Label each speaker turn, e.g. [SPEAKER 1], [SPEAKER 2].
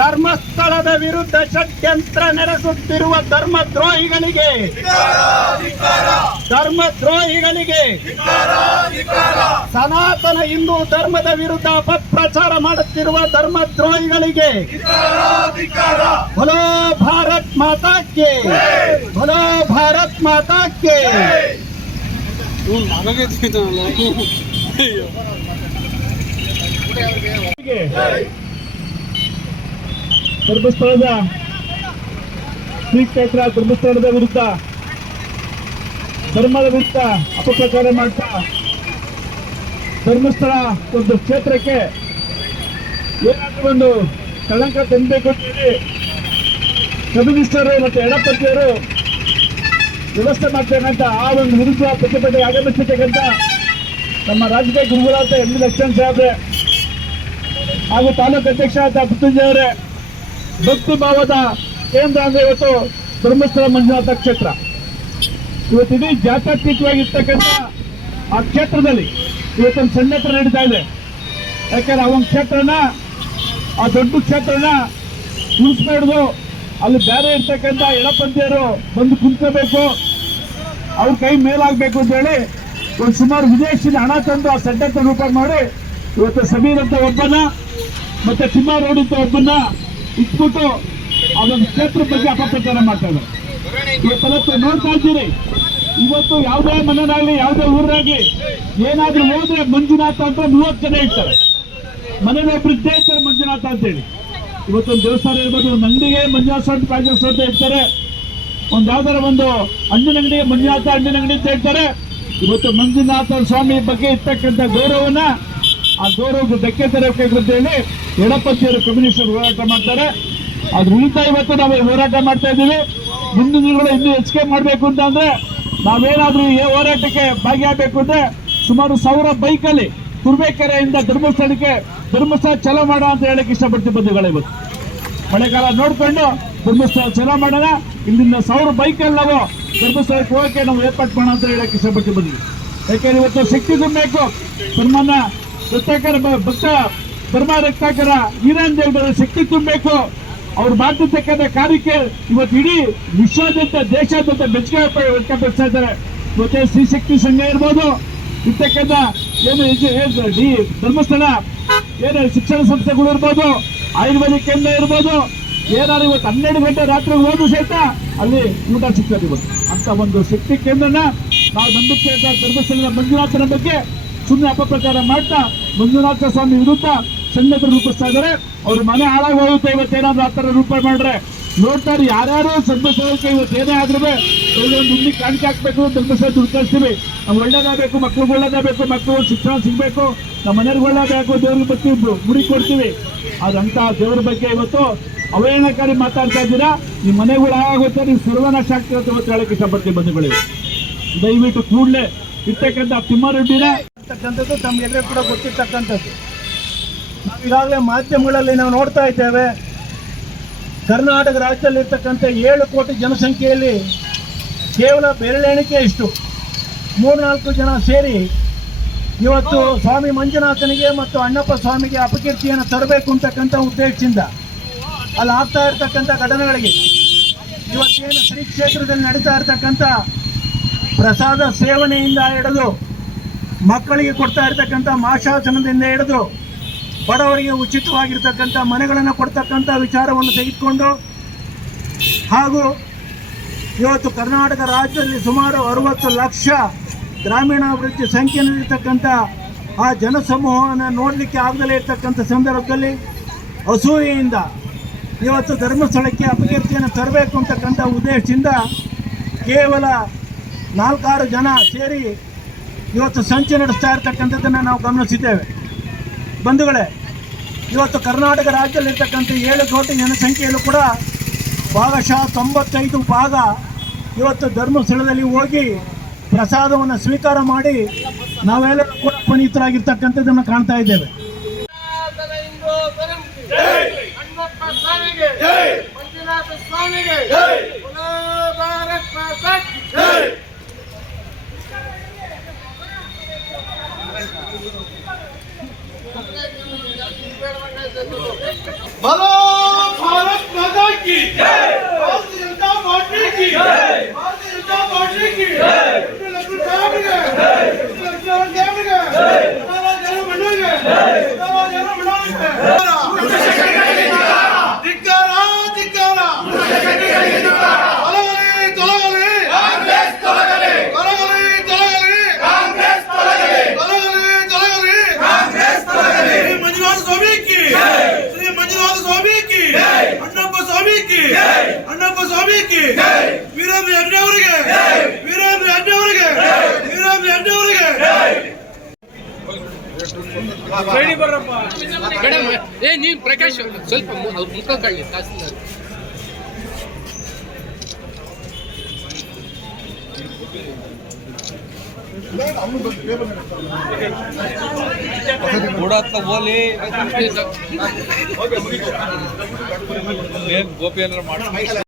[SPEAKER 1] ಧರ್ಮಸ್ಥಳದ ವಿರುದ್ಧ ಷಡ್ಯಂತ್ರ ನಡೆಸುತ್ತಿರುವ ಧರ್ಮದ್ರೋಹಿಗಳಿಗೆ ಧರ್ಮದ್ರೋಹಿಗಳಿಗೆ ಸನಾತನ ಹಿಂದೂ ಧರ್ಮದ ವಿರುದ್ಧ ಅಪಪ್ರಚಾರ ಮಾಡುತ್ತಿರುವ ಧರ್ಮದ್ರೋಹಿಗಳಿಗೆ ಭಲೋ ಭಾರತ್ ಮಾತಾಕ್ಕೆ ಭಲೋ ಭಾರತ್ ಮಾತಾಕ್ಕೆ. ನನಗೆ ಧರ್ಮಸ್ಥಳದ ಶ್ರೀಕ್ಷೇತ್ರ ಧರ್ಮಸ್ಥಳದ ವಿರುದ್ಧ, ಧರ್ಮದ ವಿರುದ್ಧ ಅಪಪ್ರಚಾರ ಮಾಡ್ತಾ ಧರ್ಮಸ್ಥಳ ಒಂದು ಕ್ಷೇತ್ರಕ್ಕೆ ಏನಾದರೂ ಒಂದು ಕಳಂಕ ತಂದಬೇಕು ಅಂತ ಹೇಳಿ ಕಮ್ಯುನಿಸ್ಟರು ಮತ್ತು ಎಡಪತ್ತಿಯವರು ವ್ಯವಸ್ಥೆ ಮಾಡ್ತಕ್ಕಂಥ ಆ ಒಂದು ವಿರುದ್ಧ ಪ್ರತಿಭಟನೆ ಆಗಮಿಸಿರ್ತಕ್ಕಂಥ ನಮ್ಮ ರಾಜಕೀಯ ಗುರುಗಳಾದ ಎಂ ಲಕ್ಷ್ಮಣ್ ಸಾಹೇಬ್ರೆ ಹಾಗೂ ತಾಲೂಕು ಅಧ್ಯಕ್ಷ ಆದ ಮೃತ್ಯುಂಜಯ ಅವರೇ ಭಕ್ತಿ ಭಾವದ ಕೇಂದ್ರ ಅಂದ್ರೆ ಇವತ್ತು ಧರ್ಮಸ್ಥಳ ಮಂಜುನಾಥ ಕ್ಷೇತ್ರ. ಇವತ್ತು ಇಡೀ ಜಾತ್ಯತೀತವಾಗಿರ್ತಕ್ಕಂಥ ಆ ಕ್ಷೇತ್ರದಲ್ಲಿ ಇವತ್ತೊಂದು ಸಣ್ಣತ್ರ ನಡೀತಾ ಇದೆ. ಯಾಕಂದ್ರೆ ಆ ಒಂದು ಕ್ಷೇತ್ರನ, ಆ ದೊಡ್ಡ ಕ್ಷೇತ್ರನ ಉಳಿಸ್ಬಾರ್ದು ಅಲ್ಲಿ ಬೇರೆ ಇರ್ತಕ್ಕಂಥ ಎಡಪಂಥೀಯರು ಬಂದು ಕುಂತ್ಕೋಬೇಕು. ಅವ್ರ ಕೈ ಮೇಲಾಗಬೇಕು ಅಂತ ಹೇಳಿ ಒಂದು ಸುಮಾರು ವಿದೇಶದ ಹಣ ತಂದು ಆ ಸಡ್ಡತ್ತ ರೂಪ ಮಾಡಿ ಇವತ್ತು ಸಮೀರ್ ಅಂತ ಒಬ್ಬನ, ಮತ್ತೆ ತಿಮ್ಮಾರೋಡ್ ಅಂತ ಒಬ್ಬನ ಇಟ್ಬಿಟ್ಟು ಅದೊಂದು ಕ್ಷೇತ್ರ ಬಗ್ಗೆ ಅಪಪ್ರಚಾರ ಮಾಡ್ತಾರೆ ಇವತ್ತು ನೋಡ್ತಾ ಇದ್ದೀರಿ. ಇವತ್ತು ಯಾವುದೇ ಮನೆಯಾಗಲಿ ಯಾವುದೇ ಊರಾಗಲಿ ಏನಾದ್ರೂ ಹೋದ್ರೆ ಮಂಜುನಾಥ ಅಂತ ಮೂವತ್ತು ಜನ ಇರ್ತಾರೆ. ಮನೆ ಇದ್ದೇ ಇರ್ತಾರೆ ಮಂಜುನಾಥ ಅಂತೇಳಿ. ಇವತ್ತೊಂದು ದೇವಸ್ಥಾನ ಇರ್ಬೋದು ಒಂದು ಅಂಗಡಿಗೆ ಮಂಜುನಾಥ ಅಂತ ಪ್ಯಾಕೆಟ್ಸ್ ಅಂತ ಇರ್ತಾರೆ. ಒಂದು ಯಾವ್ದಾರ ಒಂದು ಹಣ್ಣಿನ ಅಂಗಡಿಗೆ ಮಂಜುನಾಥ ಹಣ್ಣಿನ ಅಂಗಡಿ ಅಂತ ಹೇಳ್ತಾರೆ. ಇವತ್ತು ಮಂಜುನಾಥ ಸ್ವಾಮಿ ಬಗ್ಗೆ ಇರ್ತಕ್ಕಂಥ ಗೌರವನ ಆ ಗೌರವಕ್ಕೆ ಧಕ್ಕೆ ತರಬೇಕು ಅಂತ ಹೇಳಿ ಎಡಪಂಥೀಯರು ಕಮ್ಯುನಿಸ್ಟರು ಹೋರಾಟ ಮಾಡ್ತಾರೆ. ಅದ್ರ ಉಳಿತ ಇವತ್ತು ನಾವು ಹೋರಾಟ ಮಾಡ್ತಾ ಇದ್ದೀವಿ. ಮುಂದಿನ ದಿನಗಳು ಇನ್ನೂ ಹೆಚ್ಚಿಗೆ ಮಾಡಬೇಕು ಅಂತ ಅಂದ್ರೆ ನಾವೇನಾದ್ರೂ ಈ ಹೋರಾಟಕ್ಕೆ ಭಾಗಿಯಾಗಬೇಕು ಅಂದ್ರೆ ಸುಮಾರು ಸಾವಿರ ಬೈಕಲ್ಲಿ ತುರ್ಬೇಕೆರೆಯಿಂದ ಧರ್ಮಸ್ಥಳಕ್ಕೆ ಧರ್ಮಸ್ಥಳ ಚಲ ಮಾಡ ಅಂತ ಹೇಳಕ್ಕೆ ಇಷ್ಟಪಡ್ತೀವಿ ಬಂಧುಗಳು ಇವತ್ತು. ಮಳೆಗಾಲ ನೋಡ್ಕೊಂಡು ಧರ್ಮಸ್ಥಳ ಚಲ ಮಾಡೋಣ. ಇಲ್ಲಿಂದ ಸಾವಿರ ಬೈಕಲ್ಲಿ ನಾವು ಧರ್ಮಸ್ಥಳಕ್ಕೆ ಹೋಗಕ್ಕೆ ನಾವು ಏರ್ಪಾಟ್ ಮಾಡೋಣ ಅಂತ ಹೇಳಕ್ಕೆ ಇಷ್ಟಪಟ್ಟು ಬಂದ್ವಿ ಯಾಕೆಂದ್ರೆ ಇವತ್ತು ಶಕ್ತಿ ತುಂಬಬೇಕು. ಸನ್ಮಾನ ಪ್ರತ್ಯೇಕ ಭಕ್ತ ಧರ್ಮ ರತ್ನಾಕರ ದೇವರ ಶಕ್ತಿ ತುಂಬಬೇಕು. ಅವ್ರು ಮಾಡ್ತಿರ್ತಕ್ಕಂಥ ಕಾರ್ಯಕ್ಕೆ ಇವತ್ತು ಇಡೀ ವಿಶ್ವಾದ್ಯಂತ, ದೇಶಾದ್ಯಂತ ಮೆಚ್ಚುಗೆ ವ್ಯಕ್ತ- ವ್ಯಕ್ತಪಡಿಸ್ತಾ ಇದ್ದಾರೆ. ಇವತ್ತೇ ಶ್ರೀ ಶಕ್ತಿ ಸಂಘ ಇರ್ಬೋದು. ಇರ್ತಕ್ಕಂಥ ಏನು ಡಿ ಧರ್ಮಸ್ಥಳ, ಏನು ಶಿಕ್ಷಣ ಸಂಸ್ಥೆಗಳು ಇರ್ಬೋದು ಆಯುರ್ವೇದಿಕ್ ಕೇಂದ್ರ ಇರ್ಬೋದು. ಏನಾದ್ರು ಇವತ್ತು ಹನ್ನೆರಡು ಗಂಟೆ ರಾತ್ರಿ ಹೋದ್ರು ಸಹಿತ ಅಲ್ಲಿ ಊಟ ಸಿಗ್ತದೆ ಇವತ್ತು. ಅಂತ ಒಂದು ಶಕ್ತಿ ಕೇಂದ್ರನ ನಾವು ನಂಬಿಕೆ ಧರ್ಮಸ್ಥಳದ ಮಂಜುನಾಥನ ಬಗ್ಗೆ ಸುಮ್ಮನೆ ಅಪಪ್ರಚಾರ ಮಾಡ್ತಾ, ಮಂಜುನಾಥ ಸ್ವಾಮಿ ವಿರುದ್ಧ ಸಂಘಟನೆ ರೂಪಿಸ್ತಾ ಇದ್ದಾರೆ ಅವ್ರ ಮನೆ ಹಾಳಾಗಿ ಹೋಗುತ್ತೆ ಇವತ್ತೇನಾದ್ರೂ ಆ ಥರ ರೂಪ ಮಾಡ್ರೆ. ನೋಡ್ತಾರೆ, ಯಾರ್ಯಾರು ಧರ್ಮಸ್ಥಳಕ್ಕೆ ಇವತ್ತು ಏನೇ ಆದ್ರೂ ಒಂದು ಹುಡುಗಿ ಕಾಣಿಕೆ ಹಾಕ್ಬೇಕು ಧರ್ಮಸ್ಥಳ ದುಡ್ಡು ಕಳಿಸ್ತೀವಿ ನಾವು ಒಳ್ಳೇದಾಗಬೇಕು, ಮಕ್ಳಿಗೆ ಒಳ್ಳೇದಾಗಬೇಕು ಮಕ್ಕಳು ಶಿಕ್ಷಣ ಸಿಗಬೇಕು. ನಮ್ಮ ಮನೆಯವ್ರಿಗೆ ಒಳ್ಳೇದಾಗಬೇಕು, ದೇವ್ರಿಗೆ ಬರ್ತೀವಿ ಮುಡಿ ಕೊಡ್ತೀವಿ. ಅದಂತ ದೇವ್ರ ಬಗ್ಗೆ ಇವತ್ತು ಅವಹೇಳನಕಾರಿ ಮಾತಾಡ್ತಾ ಇದ್ದೀರಾ. ನಿಮ್ಮ ಮನೆಗಳು ಹಾಳಾಗುತ್ತೆ, ನೀವು ಸರ್ವನಾಶ ಆಗ್ತೀರ ಇವತ್ತು ಹೇಳಕ್ಕೆ ಇಷ್ಟಪಡ್ತೀವಿ ಬಂಧುಗಳಿಗೆ ದಯವಿಟ್ಟು ಕೂಡಲೇ ಇರ್ತಕ್ಕಂಥ ತಿಮ್ಮಾರೆಡ್ಡಿನೇ.
[SPEAKER 2] ಇರ್ತಕ್ಕಂಥದ್ದು ತಮ್ಗೆಲ್ಲರೂ ಕೂಡ ಗೊತ್ತಿರ್ತಕ್ಕಂಥದ್ದು. ಈಗಾಗಲೇ ಮಾಧ್ಯಮಗಳಲ್ಲಿ ನಾವು ನೋಡ್ತಾ ಇದ್ದೇವೆ, ಕರ್ನಾಟಕ ರಾಜ್ಯದಲ್ಲಿರ್ತಕ್ಕಂಥ ಏಳು ಕೋಟಿ ಜನಸಂಖ್ಯೆಯಲ್ಲಿ ಕೇವಲ ಬೆರಳೆಣಿಕೆ ಇಷ್ಟು. ಮೂರ್ನಾಲ್ಕು ಜನ ಸೇರಿ ಇವತ್ತು ಸ್ವಾಮಿ ಮಂಜುನಾಥನಿಗೆ ಮತ್ತು ಅಣ್ಣಪ್ಪ ಸ್ವಾಮಿಗೆ ಅಪಕೀರ್ತಿಯನ್ನು ತರಬೇಕು ಅಂತಕ್ಕಂಥ ಉದ್ದೇಶದಿಂದ ಅಲ್ಲಿ ಆಗ್ತಾ ಇರತಕ್ಕಂಥ ಘಟನೆಗಳಿಗೆ ಇವತ್ತೇನು ಶ್ರೀ ಕ್ಷೇತ್ರದಲ್ಲಿ ನಡೀತಾ ಇರ್ತಕ್ಕಂಥ ಪ್ರಸಾದ ಸೇವನೆಯಿಂದ ಹಿಡಿದು ಮಕ್ಕಳಿಗೆ ಕೊಡ್ತಾ ಇರ್ತಕ್ಕಂಥ ಮಾಶಾಸನದಿಂದ ಹಿಡಿದು ಬಡವರಿಗೆ ಉಚಿತವಾಗಿರ್ತಕ್ಕಂಥ ಮನೆಗಳನ್ನು ಕೊಡ್ತಕ್ಕಂಥ ವಿಚಾರವನ್ನು ತೆಗೆದುಕೊಂಡು ಹಾಗೂ ಇವತ್ತು ಕರ್ನಾಟಕ ರಾಜ್ಯದಲ್ಲಿ ಸುಮಾರು ಅರುವತ್ತು ಲಕ್ಷ ಗ್ರಾಮೀಣಾಭಿವೃದ್ಧಿ ಸಂಖ್ಯೆಯಲ್ಲಿರ್ತಕ್ಕಂಥ ಆ ಜನಸಮೂಹವನ್ನು ನೋಡಲಿಕ್ಕೆ ಆಗದಲೇ ಇರ್ತಕ್ಕಂಥ ಸಂದರ್ಭದಲ್ಲಿ ಅಸೂಯೆಯಿಂದ ಇವತ್ತು ಧರ್ಮಸ್ಥಳಕ್ಕೆ ಅಪಕೀರ್ತಿಯನ್ನು ತರಬೇಕು ಅಂತಕ್ಕಂಥ ಉದ್ದೇಶದಿಂದ ಕೇವಲ ನಾಲ್ಕಾರು ಜನ ಸೇರಿ ಇವತ್ತು ಸಂಚು ನಡೆಸ್ತಾ ಇರ್ತಕ್ಕಂಥದ್ದನ್ನು ನಾವು ಗಮನಿಸಿದ್ದೇವೆ. ಬಂಧುಗಳೇ, ಇವತ್ತು ಕರ್ನಾಟಕ ರಾಜ್ಯದಲ್ಲಿರ್ತಕ್ಕಂಥ ಏಳು ಕೋಟಿ ಜನಸಂಖ್ಯೆಯಲ್ಲೂ ಕೂಡ ಭಾಗಶಃ ತೊಂಬತ್ತೈದು ಭಾಗ ಇವತ್ತು ಧರ್ಮಸ್ಥಳದಲ್ಲಿ ಹೋಗಿ ಪ್ರಸಾದವನ್ನು ಸ್ವೀಕಾರ ಮಾಡಿ ನಾವೆಲ್ಲರೂ ಕೂಡ ಪುನೀತರಾಗಿರ್ತಕ್ಕಂಥದ್ದನ್ನು ಕಾಣ್ತಾ ಇದ್ದೇವೆ.
[SPEAKER 3] बोलो भारत
[SPEAKER 4] माता
[SPEAKER 3] की जय। भारतीय जनता पार्टी की जय। भारतीय जनता पार्टी की जय। लक्ष्मण साहब की जय लक्ष्मण साहब की जय सारा जन मंडल की जय सारा जन मंडल की ವೀರೇಂದ್ರ ಹೆಗ್ಡೆ ಅವರಿಗೆ ವೀರೇಂದ್ರ ಹೆಗ್ಡೆ ಅವರಿಗೆ ವೀರೇಂದ್ರ ಹೆಗ್ಡೆ ಅವರಿಗೆ
[SPEAKER 4] ಮೇಡಮ್ ಏ ನೀನ್ ಪ್ರಕಾಶ್ ಸ್ವಲ್ಪ ಅವ್ರ ಮುಖ ಕಳ್ಳಿ ತಹಸೀಲ್ದಾರ್
[SPEAKER 5] ಗೋಪಿ ಏನಾರ ಮಾಡಿ